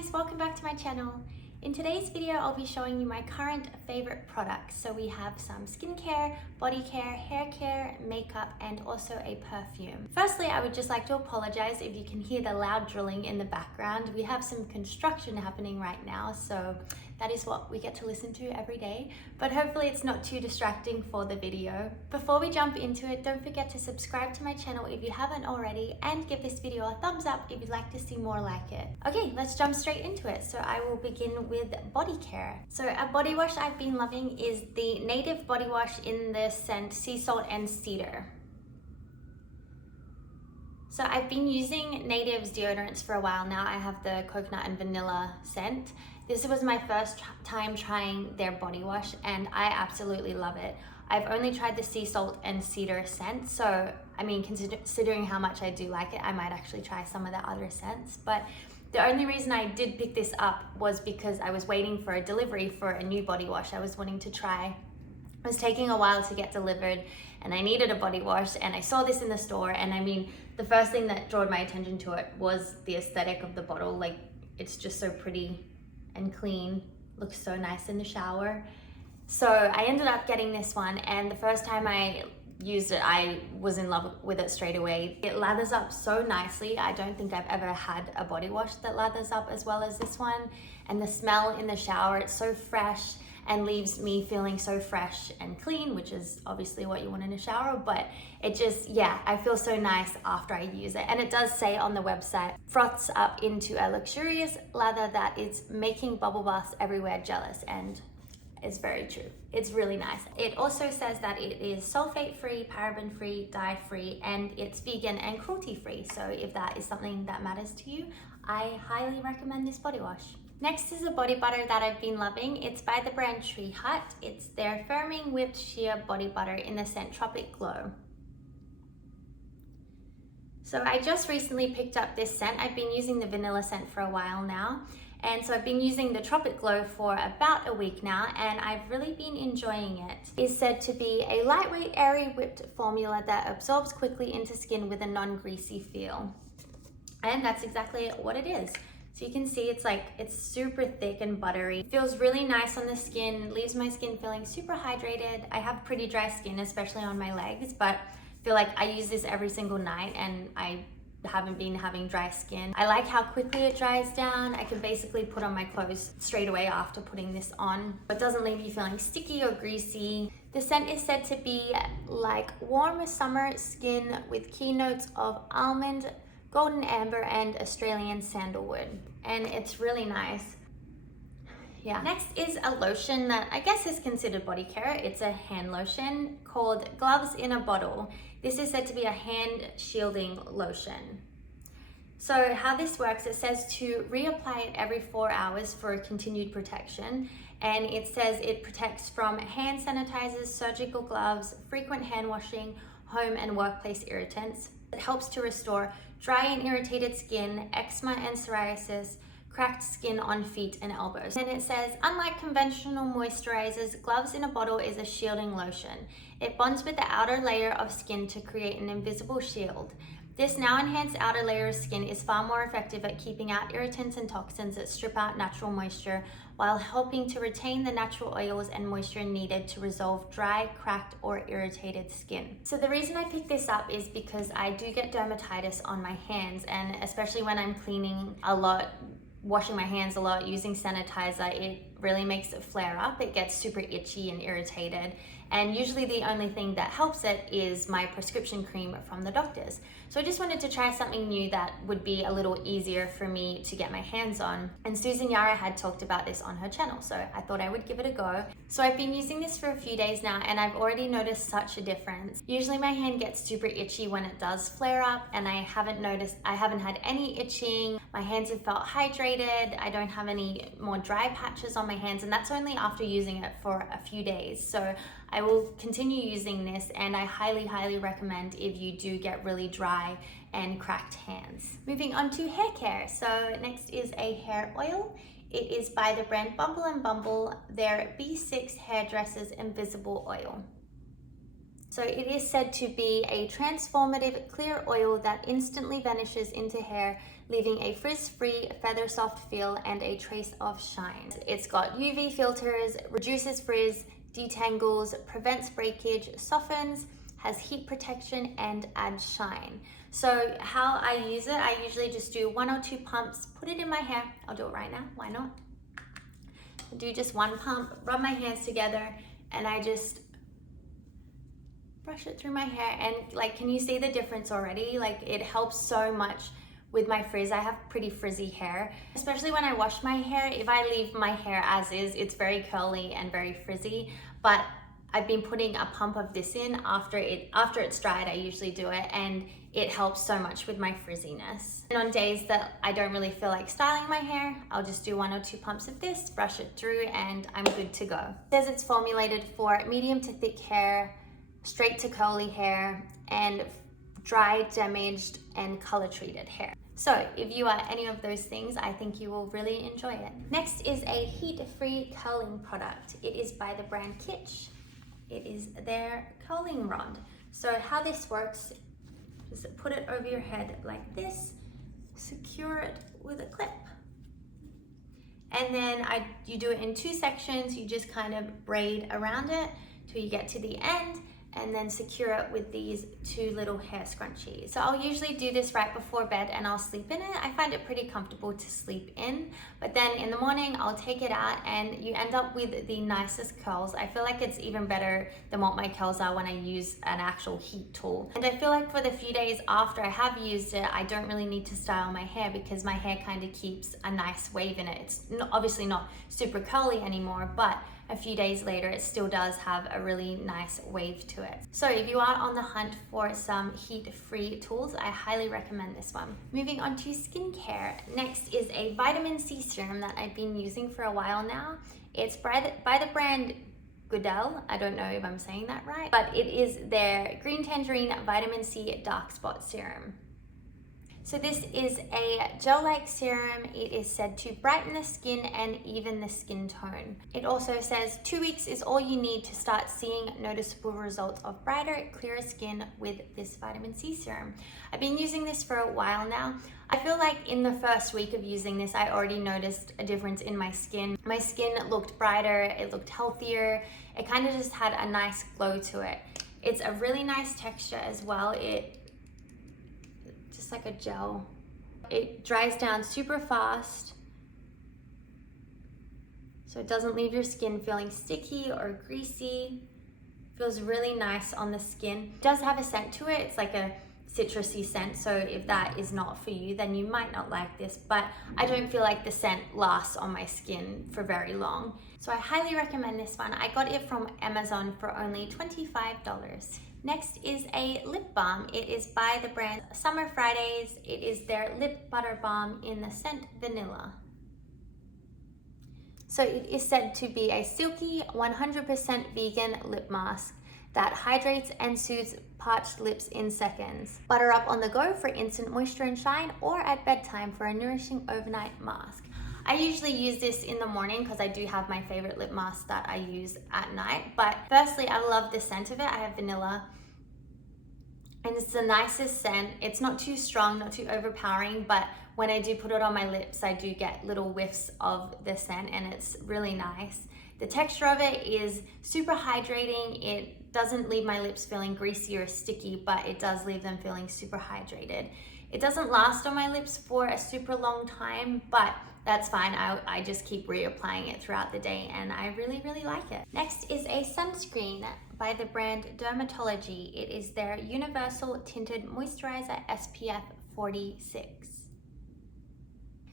guys, welcome back to my channel. In today's video, I'll be showing you my current favorite products. So we have some skincare, body care, hair care, makeup, and also a perfume. Firstly, I would just like to apologize if you can hear the loud drilling in the background. We have some construction happening right now, so that is what we get to listen to every day, but hopefully it's not too distracting for the video. Before we jump into it, don't forget to subscribe to my channel if you haven't already, and give this video a thumbs up if you'd like to see more like it. Okay, let's jump straight into it. So I will begin with body care. So a body wash I've been loving is the Native body wash in the scent Sea Salt and Cedar. So I've been using Native's deodorants for a while now. I have the coconut and vanilla scent. This was my first time trying their body wash and I absolutely love it. I've only tried the Sea Salt and Cedar scent, so I mean, considering how much I do like it, I might actually try some of the other scents. But the only reason I did pick this up was because I was waiting for a delivery for a new body wash I was wanting to try. It was taking a while to get delivered and I needed a body wash, and I saw this in the store, and I mean, the first thing that drew my attention to it was the aesthetic of the bottle. Like, it's just so pretty and clean, looks so nice in the shower. So I ended up getting this one, and the first time I used it, I was in love with it straight away. It lathers up so nicely. I don't think I've ever had a body wash that lathers up as well as this one. And the smell in the shower, it's so fresh and leaves me feeling so fresh and clean, which is obviously what you want in a shower, but it just, yeah, I feel so nice after I use it. And it does say on the website, froths up into a luxurious lather that is making bubble baths everywhere jealous, and it's very true. It's really nice. It also says that it is sulfate-free, paraben-free, dye-free, and it's vegan and cruelty-free. So if that is something that matters to you, I highly recommend this body wash. Next is a body butter that I've been loving. It's by the brand Tree Hut. It's their firming whipped sheer body butter in the scent Tropic Glow. So I just recently picked up this scent. I've been using the vanilla scent for a while now. And so I've been using the Tropic Glow for about a week now, and I've really been enjoying it. It's said to be a lightweight, airy whipped formula that absorbs quickly into skin with a non-greasy feel. And that's exactly what it is. So you can see it's super thick and buttery. It feels really nice on the skin, leaves my skin feeling super hydrated. I have pretty dry skin, especially on my legs, but I feel like I use this every single night and I haven't been having dry skin. I like how quickly it dries down. I can basically put on my clothes straight away after putting this on. It doesn't leave you feeling sticky or greasy. The scent is said to be like warm summer skin with key notes of almond, golden amber, and Australian sandalwood. And it's really nice. Yeah. Next is a lotion that I guess is considered body care. It's a hand lotion called Gloves in a Bottle. This is said to be a hand shielding lotion. So how this works, it says to reapply it every 4 hours for continued protection. And it says it protects from hand sanitizers, surgical gloves, frequent hand washing, home and workplace irritants. It helps to restore dry and irritated skin, eczema and psoriasis, cracked skin on feet and elbows. And it says, unlike conventional moisturizers, Gloves in a Bottle is a shielding lotion. It bonds with the outer layer of skin to create an invisible shield. This now enhanced outer layer of skin is far more effective at keeping out irritants and toxins that strip out natural moisture, while helping to retain the natural oils and moisture needed to resolve dry, cracked, or irritated skin. So the reason I picked this up is because I do get dermatitis on my hands, and especially when I'm cleaning a lot, washing my hands a lot, using sanitizer, it really makes it flare up. It gets super itchy and irritated. And usually the only thing that helps it is my prescription cream from the doctors. So I just wanted to try something new that would be a little easier for me to get my hands on. And Susan Yara had talked about this on her channel, so I thought I would give it a go. So I've been using this for a few days now, and I've already noticed such a difference. Usually my hand gets super itchy when it does flare up, and I haven't had any itching. My hands have felt hydrated. I don't have any more dry patches on my hands, and that's only after using it for a few days. So I will continue using this, and I highly recommend if you do get really dry and cracked hands. Moving on to hair care. So next is a hair oil. It is by the brand Bumble, their B6 Hairdressers Invisible Oil. So it is said to be a transformative clear oil that instantly vanishes into hair, leaving a frizz-free, feather-soft feel and a trace of shine. It's got UV filters, reduces frizz, detangles, prevents breakage, softens, has heat protection, and adds shine. So how I use it, I usually just do 1 or 2 pumps, put it in my hair. I'll do it right now, why not? Do just 1 pump, rub my hands together, and I just brush it through my hair. And like, can you see the difference already? Like, it helps so much with my frizz. I have pretty frizzy hair, especially when I wash my hair. If I leave my hair as is, it's very curly and very frizzy, but I've been putting a pump of this in after it's dried. I usually do it, and it helps so much with my frizziness. And on days that I don't really feel like styling my hair, I'll just do 1 or 2 pumps of this, brush it through, and I'm good to go. It says it's formulated for medium to thick hair, straight to curly hair, and dry, damaged, and color treated hair. So if you are any of those things, I think you will really enjoy it. Next is a heat-free curling product. It is by the brand Kitsch. It is their curling rod. So how this works, just put it over your head like this, secure it with a clip. And then you do it in 2 sections. You just kind of braid around it till you get to the end, and then secure it with these 2 little hair scrunchies. So I'll usually do this right before bed and I'll sleep in it. I find it pretty comfortable to sleep in, but then in the morning I'll take it out and you end up with the nicest curls. I feel like it's even better than what my curls are when I use an actual heat tool. And I feel like for the few days after I have used it, I don't really need to style my hair because my hair kind of keeps a nice wave in it. It's obviously not super curly anymore, but a few days later, it still does have a really nice wave to it. So if you are on the hunt for some heat-free tools, I highly recommend this one. Moving on to skincare. Next is a vitamin C serum that I've been using for a while now. It's by the brand Goodal. I don't know if I'm saying that right, but it is their Green Tangerine Vitamin C Dark Spot Serum. So this is a gel-like serum. It is said to brighten the skin and even the skin tone. It also says 2 weeks is all you need to start seeing noticeable results of brighter, clearer skin with this vitamin C serum. I've been using this for a while now. I feel like in the first week of using this, I already noticed a difference in my skin. My skin looked brighter, it looked healthier. It kind of just had a nice glow to it. It's a really nice texture as well. Just like a gel. It dries down super fast, so it doesn't leave your skin feeling sticky or greasy. Feels really nice on the skin. It does have a scent to it. It's like a citrusy scent, so if that is not for you, then you might not like this, but I don't feel like the scent lasts on my skin for very long. So I highly recommend this one. I got it from Amazon for only $25. Next is a lip balm. It is by the brand Summer Fridays. It is their lip butter balm in the scent vanilla. So it is said to be a silky 100% vegan lip mask that hydrates and soothes parched lips in seconds. Butter up on the go for instant moisture and shine, or at bedtime for a nourishing overnight mask. I usually use this in the morning because I do have my favorite lip mask that I use at night. But firstly, I love the scent of it. I have vanilla, and it's the nicest scent. It's not too strong, not too overpowering, but when I do put it on my lips, I do get little whiffs of the scent, and it's really nice. The texture of it is super hydrating. It doesn't leave my lips feeling greasy or sticky, but it does leave them feeling super hydrated. It doesn't last on my lips for a super long time, but that's fine. I just keep reapplying it throughout the day, and I really, really like it. Next is a sunscreen by the brand DRMTLGY. It is their Universal Tinted Moisturiser SPF 46.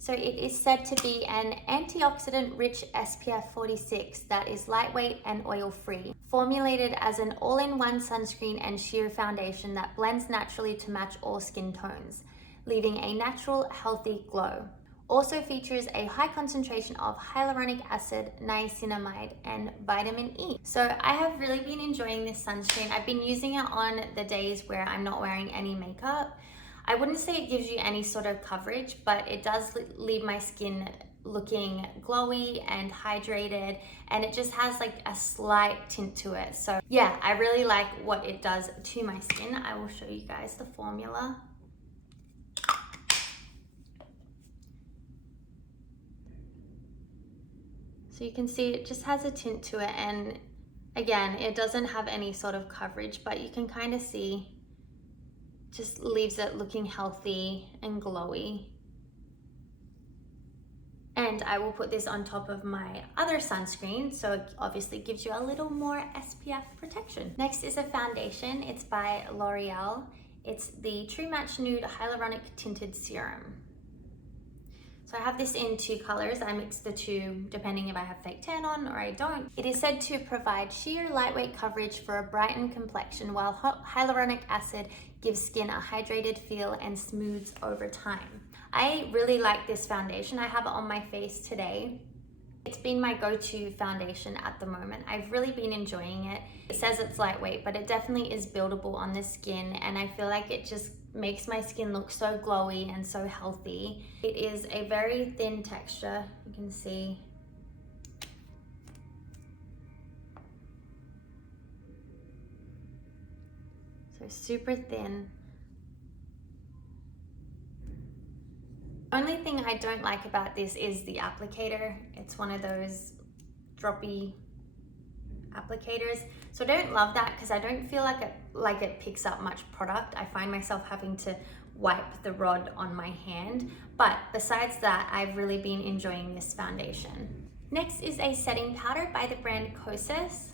So it is said to be an antioxidant-rich SPF 46 that is lightweight and oil-free, formulated as an all-in-one sunscreen and sheer foundation that blends naturally to match all skin tones, leaving a natural, healthy glow. Also features a high concentration of hyaluronic acid, niacinamide, and vitamin E. So I have really been enjoying this sunscreen. I've been using it on the days where I'm not wearing any makeup. I wouldn't say it gives you any sort of coverage, but it does leave my skin looking glowy and hydrated, and it just has like a slight tint to it. So yeah, I really like what it does to my skin. I will show you guys the formula. So you can see it just has a tint to it, and again, it doesn't have any sort of coverage, but you can kind of see just leaves it looking healthy and glowy. And I will put this on top of my other sunscreen, so it obviously gives you a little more SPF protection. Next is a foundation. It's by Loreal. It's the True Match Nude Hyaluronic Tinted Serum. So I have this in 2 colors. I mix the 2 depending if I have fake tan on or I don't. It is said to provide sheer lightweight coverage for a brightened complexion, while hyaluronic acid gives skin a hydrated feel and smooths over time. I really like this foundation. I have it on my face today. It's been my go-to foundation at the moment. I've really been enjoying it. It says it's lightweight, but it definitely is buildable on the skin, and I feel like it just makes my skin look so glowy and so healthy. It is a very thin texture, you can see. So super thin. Only thing I don't like about this is the applicator. It's one of those droppy applicators. So I don't love that because I don't feel like it picks up much product. I find myself having to wipe the rod on my hand. But besides that, I've really been enjoying this foundation. Next is a setting powder by the brand Kosas.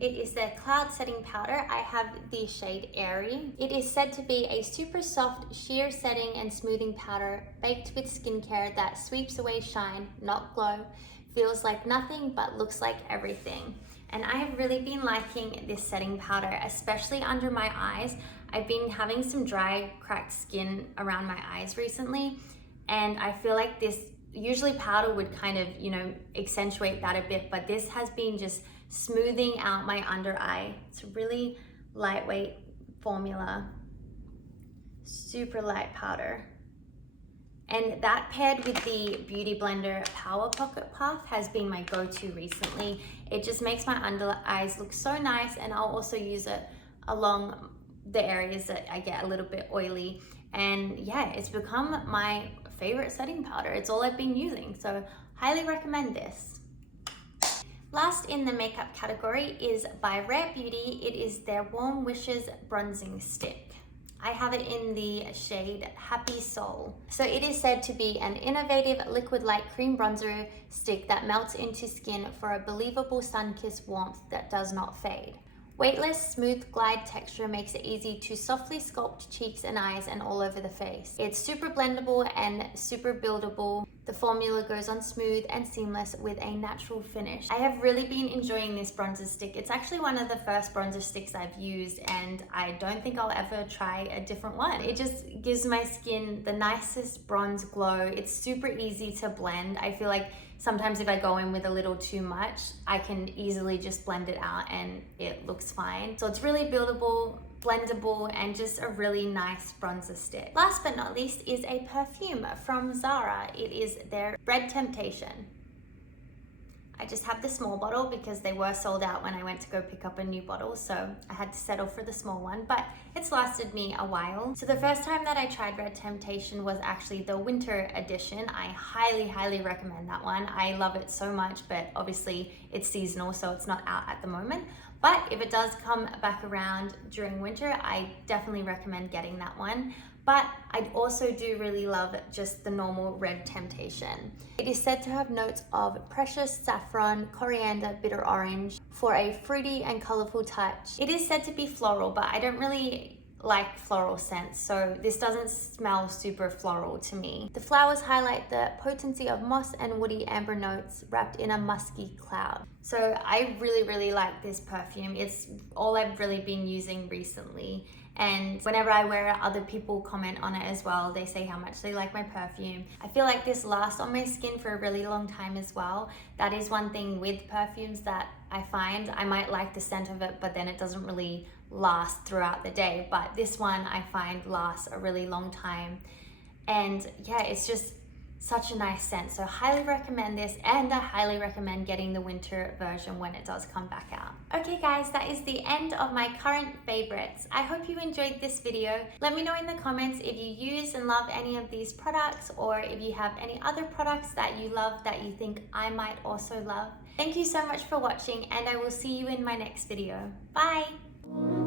It is their cloud setting powder. I have the shade Airy. It is said to be a super soft sheer setting and smoothing powder baked with skincare that sweeps away shine, not glow, feels like nothing but looks like everything. And I have really been liking this setting powder, especially under my eyes. I've been having some dry, cracked skin around my eyes recently, and I feel like this, usually powder would kind of, accentuate that a bit, but this has been just smoothing out my under eye. It's a really lightweight formula, super light powder. And that paired with the Beauty Blender Power Pocket Puff has been my go-to recently. It just makes my under eyes look so nice, and I'll also use it along the areas that I get a little bit oily. And yeah, it's become my favorite setting powder. It's all I've been using, so highly recommend this. Last in the makeup category is by Rare Beauty. It is their Warm Wishes Bronzing Stick. I have it in the shade Happy Soul. So it is said to be an innovative liquid light cream bronzer stick that melts into skin for a believable sun-kissed warmth that does not fade. Weightless, smooth glide texture makes it easy to softly sculpt cheeks and eyes and all over the face. It's super blendable and super buildable. The formula goes on smooth and seamless with a natural finish. I have really been enjoying this bronzer stick. It's actually one of the first bronzer sticks I've used, and I don't think I'll ever try a different one. It just gives my skin the nicest bronze glow. It's super easy to blend. I feel like sometimes if I go in with a little too much, I can easily just blend it out and it looks fine. So it's really buildable, blendable, and just a really nice bronzer stick. Last but not least is a perfume from Zara. It is their Red Temptation. I just have the small bottle because they were sold out when I went to go pick up a new bottle, so I had to settle for the small one, but it's lasted me a while. So the first time that I tried Red Temptation was actually the winter edition. I highly, highly recommend that one. I love it so much, but obviously it's seasonal, so it's not out at the moment. But if it does come back around during winter, I definitely recommend getting that one. But I also do really love just the normal Red Temptation. It is said to have notes of precious saffron, coriander, bitter orange for a fruity and colorful touch. It is said to be floral, but I don't really like floral scents, so this doesn't smell super floral to me. The flowers highlight the potency of moss and woody amber notes wrapped in a musky cloud. So I really, really like this perfume. It's all I've really been using recently. And whenever I wear it, other people comment on it as well. They say how much they like my perfume. I feel like this lasts on my skin for a really long time as well. That is one thing with perfumes that I find. I might like the scent of it, but then it doesn't really last throughout the day. But this one I find lasts a really long time. And yeah, it's just such a nice scent. So highly recommend this, and I highly recommend getting the winter version when it does come back out. Okay guys, that is the end of my current favorites. I hope you enjoyed this video. Let me know in the comments if you use and love any of these products, or if you have any other products that you love that you think I might also love. Thank you so much for watching, and I will see you in my next video. Bye!